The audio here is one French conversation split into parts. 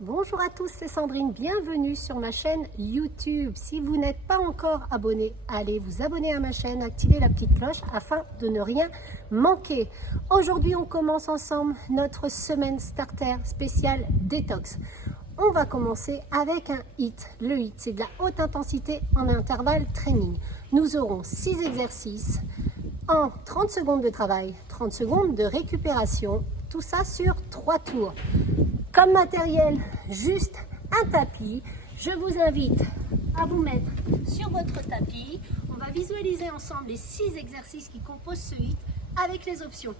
Bonjour à tous, c'est Sandrine, bienvenue sur ma chaîne YouTube. Si vous n'êtes pas encore abonné, allez vous abonner à ma chaîne, activez la petite cloche afin de ne rien manquer. Aujourd'hui, on commence ensemble notre semaine starter spéciale détox. On va commencer avec un HIIT. Le HIIT, c'est de la haute intensité en intervalle training. Nous aurons 6 exercices en 30 secondes de travail, 30 secondes de récupération, tout ça sur 3 tours. Comme matériel, juste un tapis. Je vous invite à vous mettre sur votre tapis. On va visualiser ensemble les 6 exercices qui composent ce HIIT avec les options.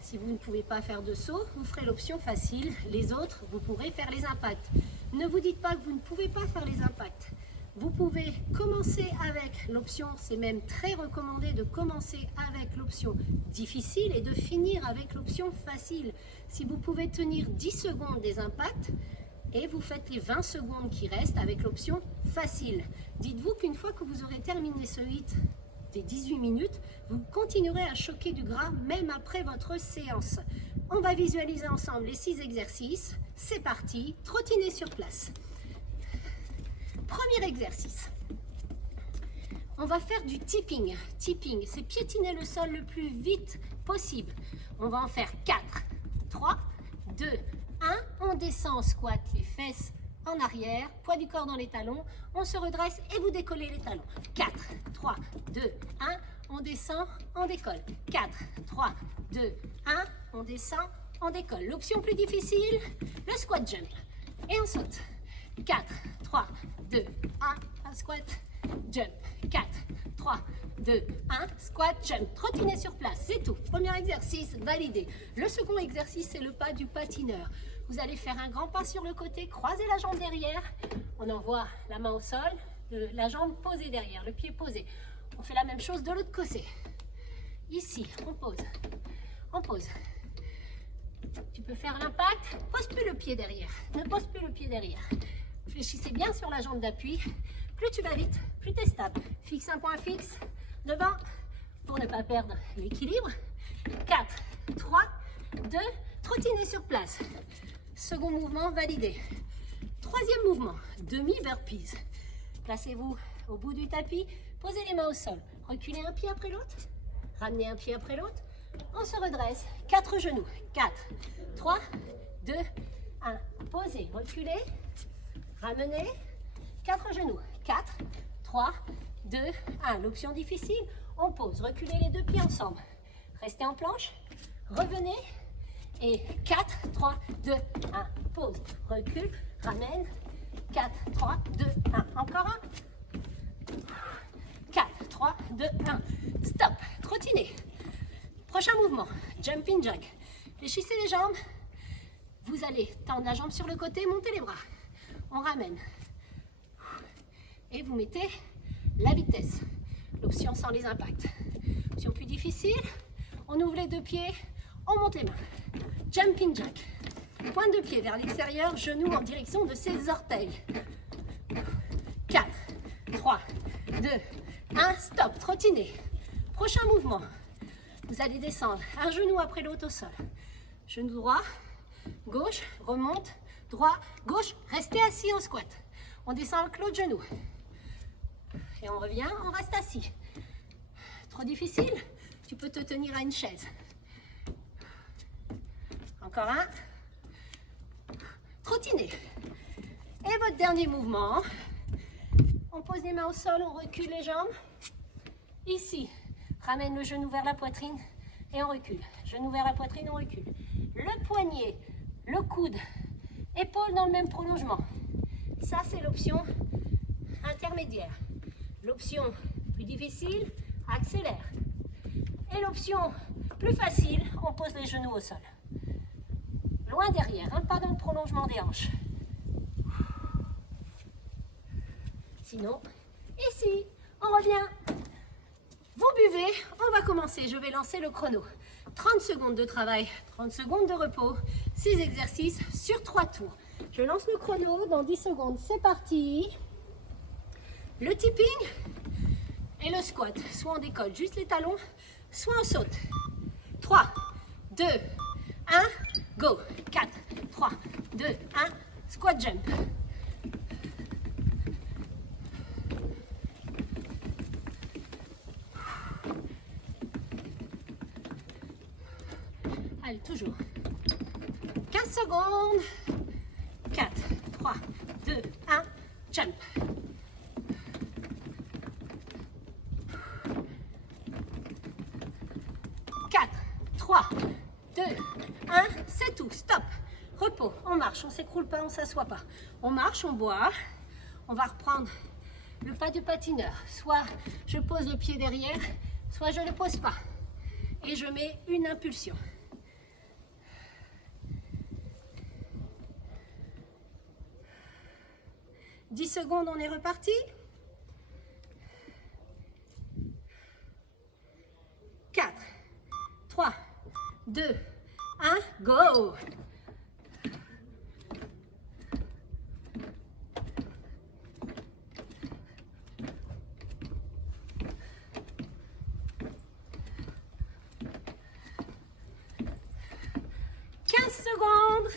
Si vous ne pouvez pas faire de saut, vous ferez l'option facile. Les autres, vous pourrez faire les impacts. Ne vous dites pas que vous ne pouvez pas faire les impacts. Vous pouvez commencer avec l'option, c'est même très recommandé de commencer avec l'option difficile et de finir avec l'option facile. Si vous pouvez tenir 10 secondes des impacts et vous faites les 20 secondes qui restent avec l'option facile. Dites-vous qu'une fois que vous aurez terminé ce HIIT des 18 minutes, vous continuerez à choquer du gras même après votre séance. On va visualiser ensemble les 6 exercices. C'est parti, trottiner sur place. Premier exercice, on va faire du tipping. Tipping, c'est piétiner le sol le plus vite possible. On va en faire 4, 3, 2, 1. On descend en squat, les fesses en arrière, poids du corps dans les talons. On se redresse et vous décollez les talons. 4, 3, 2, 1. On descend, on décolle. 4, 3, 2, 1. On descend, on décolle. L'option plus difficile, le squat jump. Et on saute. 4, 3, 2, 1, squat, jump. 4, 3, 2, 1, squat, jump. Trottiner sur place, c'est tout. Premier exercice, validé. Le second exercice, c'est le pas du patineur. Vous allez faire un grand pas sur le côté, croiser la jambe derrière. On envoie la main au sol, la jambe posée derrière, le pied posé. On fait la même chose de l'autre côté. Ici, on pose. On pose. Tu peux faire l'impact, pose plus le pied derrière. Ne pose plus le pied derrière. Réfléchissez bien sur la jambe d'appui. Plus tu vas vite, plus tu es stable. Fixe un point fixe devant pour ne pas perdre l'équilibre. 4, 3, 2, trottiner sur place. Second mouvement validé. Troisième mouvement, demi-burpees. Placez-vous au bout du tapis, posez les mains au sol. Reculez un pied après l'autre, ramenez un pied après l'autre. On se redresse, 4 genoux. 4, 3, 2, 1. Posez, reculez. Ramenez, 4 genoux, 4, 3, 2, 1. L'option difficile, on pose, reculez les 2 pieds ensemble. Restez en planche, revenez et 4, 3, 2, 1. Pose, recule, ramène, 4, 3, 2, 1. Encore un. 4, 3, 2, 1. Stop, trottinez. Prochain mouvement, jumping jack. Fléchissez les jambes, vous allez tendre la jambe sur le côté, montez les bras. On ramène et vous mettez la vitesse, l'option sans les impacts. Option plus difficile, on ouvre les 2 pieds, on monte les mains. Jumping jack, pointe de pied vers l'extérieur, genou en direction de ses orteils. 4, 3, 2, 1, stop, trottinez. Prochain mouvement, vous allez descendre un genou après l'autre au sol. Genou droit, gauche, remonte, droit, gauche, restez assis en squat. On descend avec l'autre genou. Et on revient, on reste assis. Trop difficile? Tu peux te tenir à une chaise. Encore un. Trottiner. Et votre dernier mouvement. On pose les mains au sol, on recule les jambes. Ici, ramène le genou vers la poitrine et on recule. Genou vers la poitrine, on recule. Le poignet, le coude, épaule dans le même prolongement. Ça, c'est l'option intermédiaire. L'option plus difficile, accélère. Et l'option plus facile, on pose les genoux au sol. Loin derrière, un pas dans le prolongement des hanches. Sinon, ici, on revient. Vous buvez, on va commencer. Je vais lancer le chrono. 30 secondes de travail, 30 secondes de repos, 6 exercices sur 3 tours. Je lance le chrono dans 10 secondes. C'est parti. Le tipping et le squat. Soit on décolle juste les talons, soit on saute. 3, 2, 1, go. 4, 3, 2, 1, Squat jump. Allez, toujours. 15 secondes. 4, 3, 2, 1, jump. 4, 3, 2, 1, c'est tout, stop. Repos, on marche, on ne s'écroule pas, on ne s'assoit pas. On marche, on boit, on va reprendre le pas de patineur. Soit je pose le pied derrière, soit je ne le pose pas. Et je mets une impulsion. « 10 secondes, on est reparti. 4, 3, 2, 1, go! Secondes.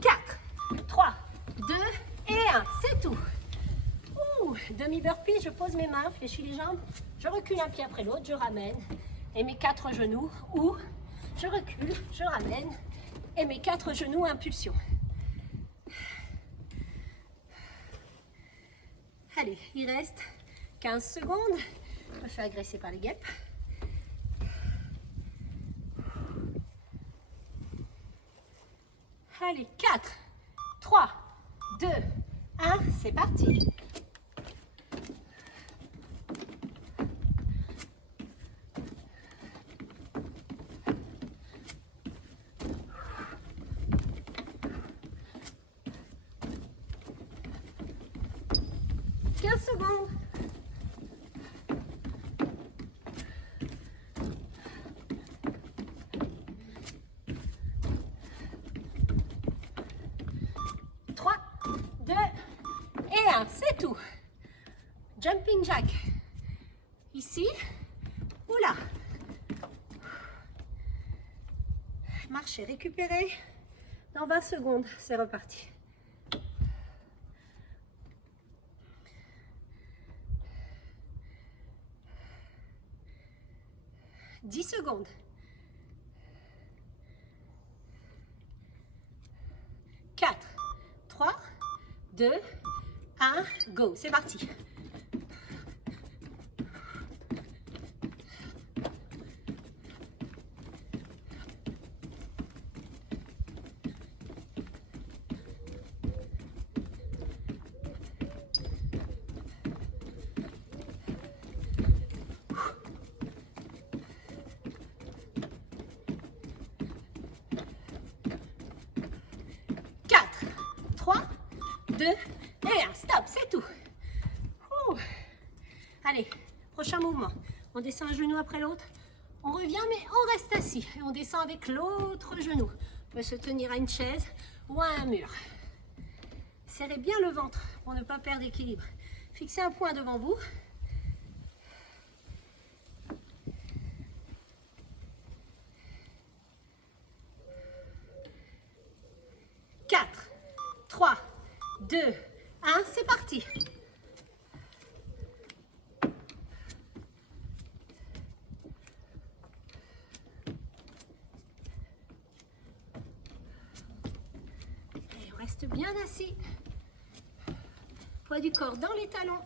4, 3, 2 et 1, c'est tout. Demi burpee, je pose mes mains, fléchis les jambes, je recule un pied après l'autre, je ramène et mes 4 genoux, ou je recule, je ramène et mes 4 genoux, impulsion. Allez, il reste 15 secondes. Je me fais agresser par les guêpes. Allez, 4, 3, 2, 1, c'est parti. Secondes. 3, 2 et 1, c'est tout. Jumping jack. Ici ou là. Marchez, récupérez. Dans 20 secondes, c'est reparti. 10 secondes. 4, 3, 2, 1, go. C'est parti. Et un stop, c'est tout. Allez, prochain mouvement. On descend un genou après l'autre. On revient, mais on reste assis. Et on descend avec l'autre genou. On peut se tenir à une chaise ou à un mur. Serrez bien le ventre pour ne pas perdre l'équilibre. Fixez un point devant vous. « 4, 3, 2, 1, c'est parti. Et on reste bien assis. Poids du corps dans les talons.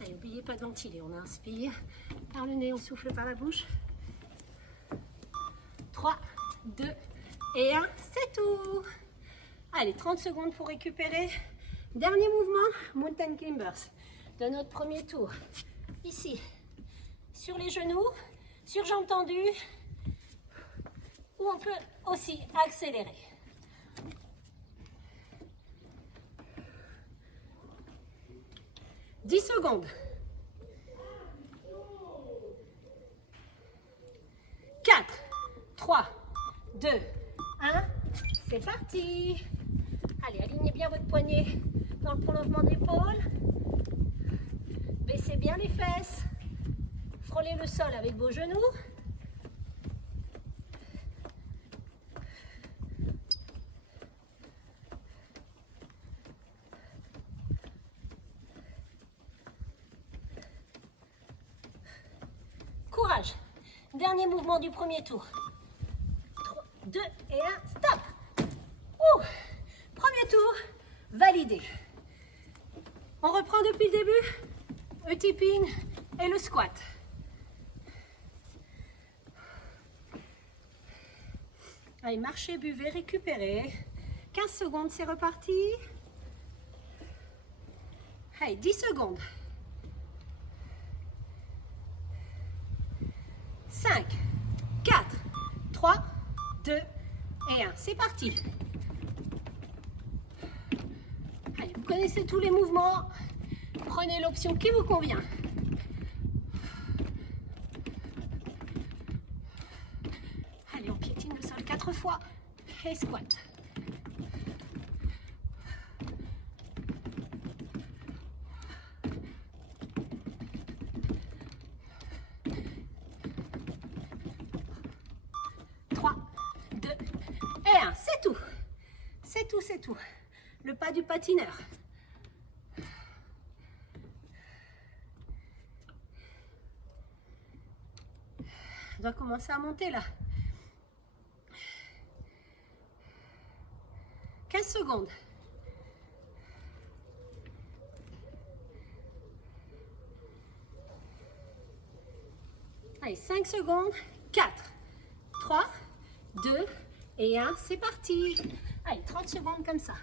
Allez, n'oubliez pas de ventiler. On inspire par le nez, on souffle par la bouche. 3, 2 et 1, c'est tout. Allez, 30 secondes pour récupérer. Dernier mouvement, mountain climbers de notre premier tour. Ici, sur les genoux, sur jambes tendues, ou on peut aussi accélérer. « 10 secondes. 4, 3, 2, 1, c'est parti. Allez, alignez bien votre votre poignet dans le prolongement de l'épaule. Baissez bien les fesses. Frôlez le sol avec vos genoux. Courage. Dernier mouvement du premier tour. 3, 2 et 1, stop. Ouh. Premier tour, validé. On reprend depuis le début. Le tipping et le squat. Allez, marchez, buvez, récupérez. 15 secondes, c'est reparti. Allez, 10 secondes. 5, 4, 3, 2 et 1. C'est parti. Allez, vous connaissez tous les mouvements. Prenez l'option qui vous convient. Allez, on piétine le sol 4 fois et squat. C'est tout. Le pas du patineur. On doit commencer à monter là. 15 secondes. Allez, 5 secondes. 4, 3, 2 et 1. C'est parti. Allez, 30 secondes comme ça.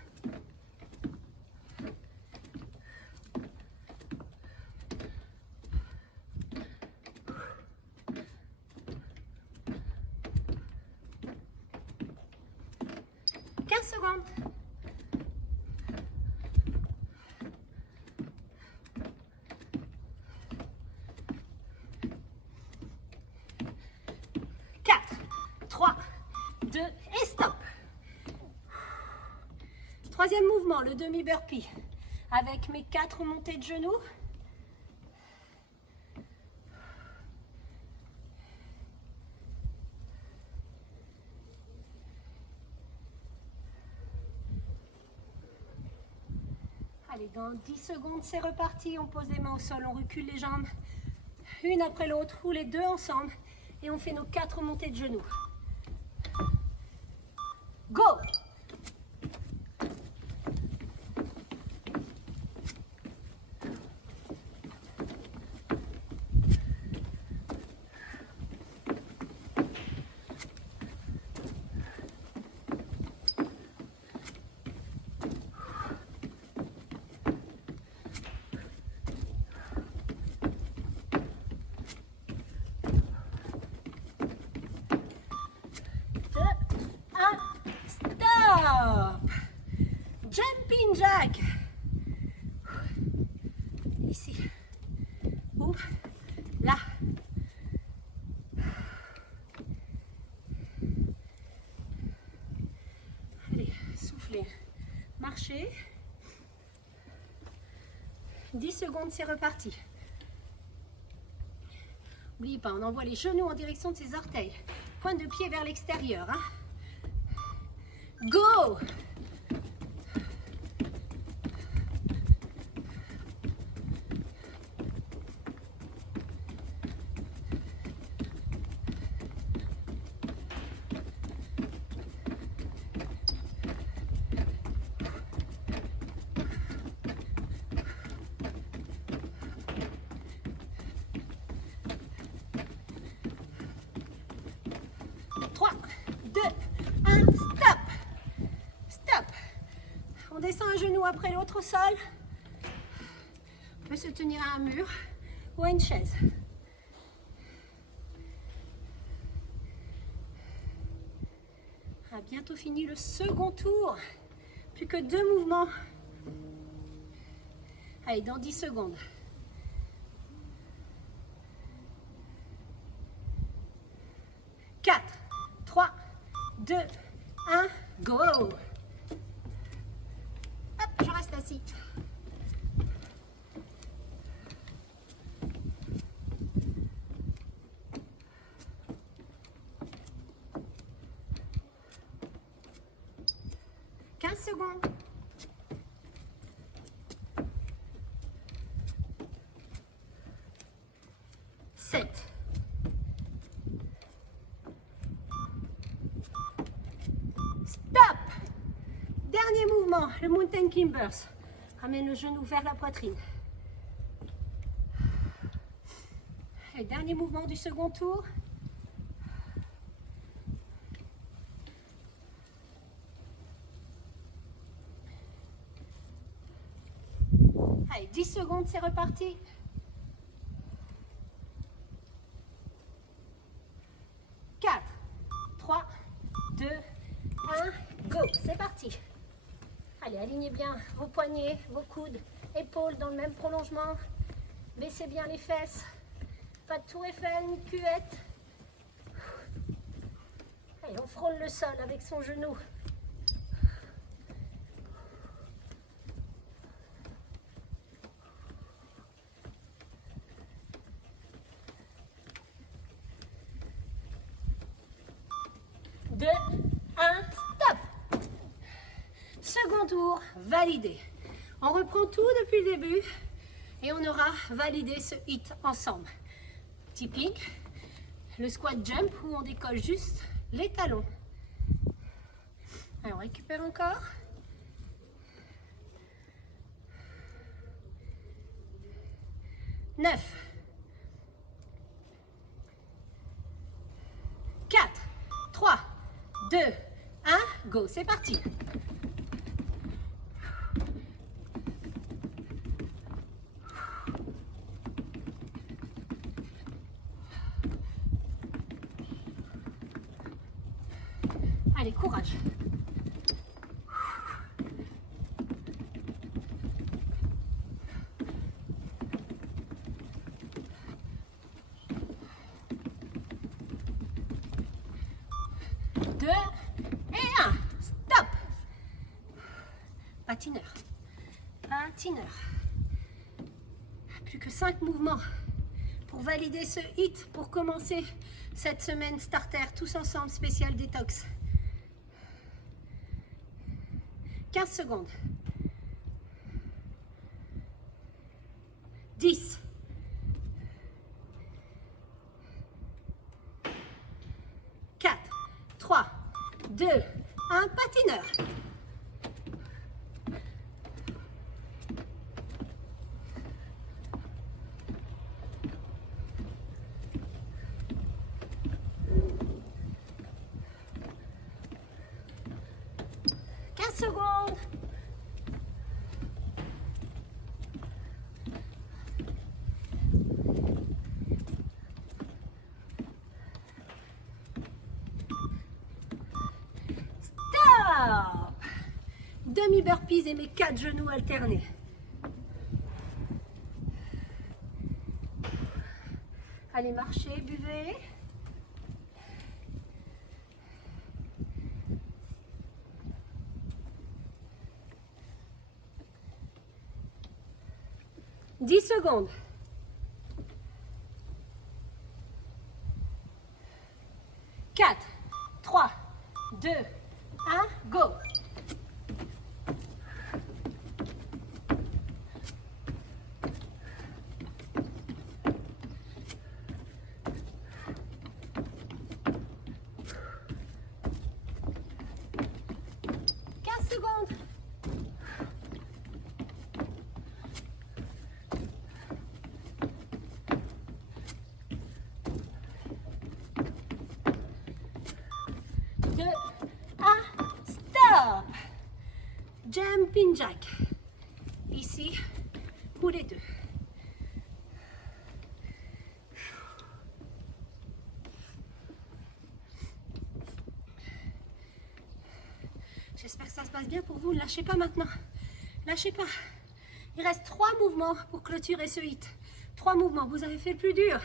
Secondes. Quatre, 3, 2 et stop. Troisième mouvement, le demi-burpee. Avec mes 4 montées de genoux. Allez, dans 10 secondes, c'est reparti. On pose les mains au sol, on recule les jambes, une après l'autre, ou les deux ensemble. Et on fait nos 4 montées de genoux. Go! Jumping jack. Ici. Ou là. Allez, soufflez. Marchez. 10 secondes, c'est reparti. N'oubliez pas, on envoie les genoux en direction de ses orteils. Pointe de pied vers l'extérieur. Hein. Go! Descend un genou après l'autre au sol. On peut se tenir à un mur ou à une chaise. On a bientôt fini le second tour. Plus que 2 mouvements. Allez, dans 10 secondes. 4, 3, 2, 1, go! Hop. secondes. 7. Stop. Dernier mouvement, le mountain climbers. Ramène le genou vers la poitrine. Et dernier mouvement du second tour. Allez, 10 secondes, c'est reparti. 4, 3, 2, 1, go. C'est parti. Allez, alignez bien vos poignets, vos coudes, épaules dans le même prolongement. Baissez bien les fesses. Pas de tour Eiffel, ni de cuvette. Allez, on frôle le sol avec son genou. Deux, un, stop. Second tour, validé. On reprend tout depuis le début et on aura validé ce hit ensemble. Tipping, le squat jump où on décolle juste les talons. Alors on récupère encore. Neuf. 4, 3, 2, 1, go, c'est parti. Allez, courage. Deux et un. Stop. Patineur. Patineur. Plus que 5 mouvements pour valider ce hit, pour commencer cette semaine starter tous ensemble spécial détox. 15 secondes. 10. 4, 3, 2, 1, patineur. Secondes. Stop. Demi burpees et mes 4 genoux alternés. Allez, marchez, buvez. Secondes. 4, 3, 2, 1, go. Secondes. 2, 1, stop. Jumping jack. Ici, pour les deux. J'espère que ça se passe bien pour vous. Ne lâchez pas maintenant. Lâchez pas. Il reste 3 mouvements pour clôturer ce hit. 3 mouvements. Vous avez fait le plus dur.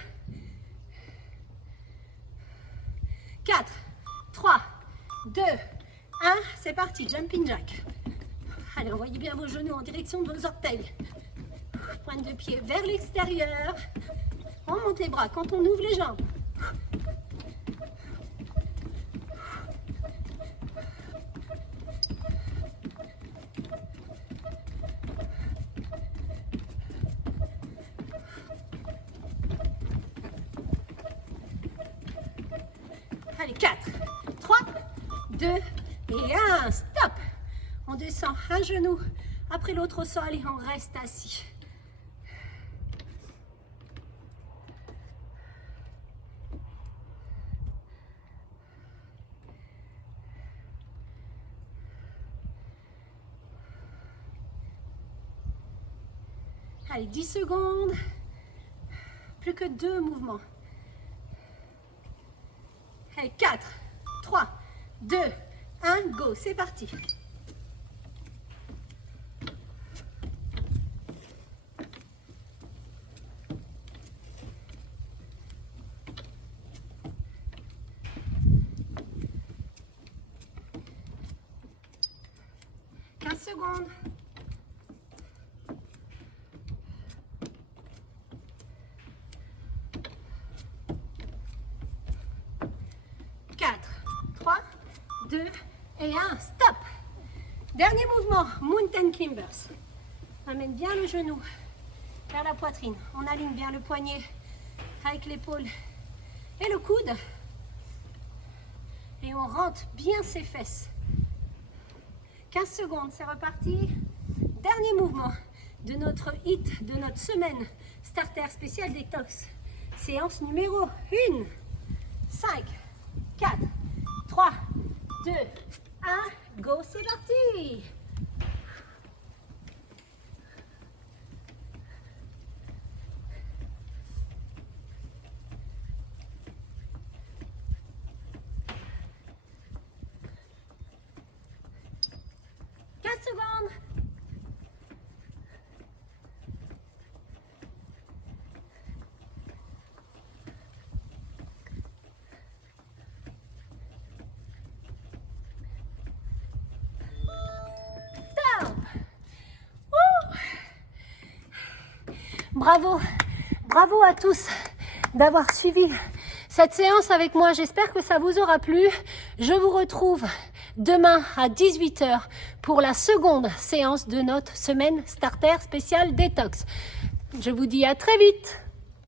4, 3, 2, 1. C'est parti. Jumping jack. Allez, envoyez bien vos genoux en direction de vos orteils. Pointe de pied vers l'extérieur. On monte les bras quand on ouvre les jambes. Allez, 4, 3, 2 et 1. Stop. On descend un genou après l'autre au sol et on reste assis. Allez, 10 secondes. Plus que 2 mouvements. Allez, 4, 3, 2, 1, go. C'est parti. Secondes. 4, 3, 2 et 1. Stop. Dernier mouvement, Mountain Climbers. On amène bien le genou vers la poitrine. On aligne bien le poignet avec l'épaule et le coude. Et on rentre bien ses fesses. 15 secondes, c'est reparti. Dernier mouvement de notre hit, de notre semaine starter spécial détox. Séance numéro 1. 5, 4, 3, 2, 1. Go, c'est parti. Secondes. Stop. Bravo, bravo à tous d'avoir suivi cette séance avec moi. J'espère que ça vous aura plu. Je vous retrouve demain à 18 h pour la seconde séance de notre semaine starter spéciale détox. Je vous dis à très vite.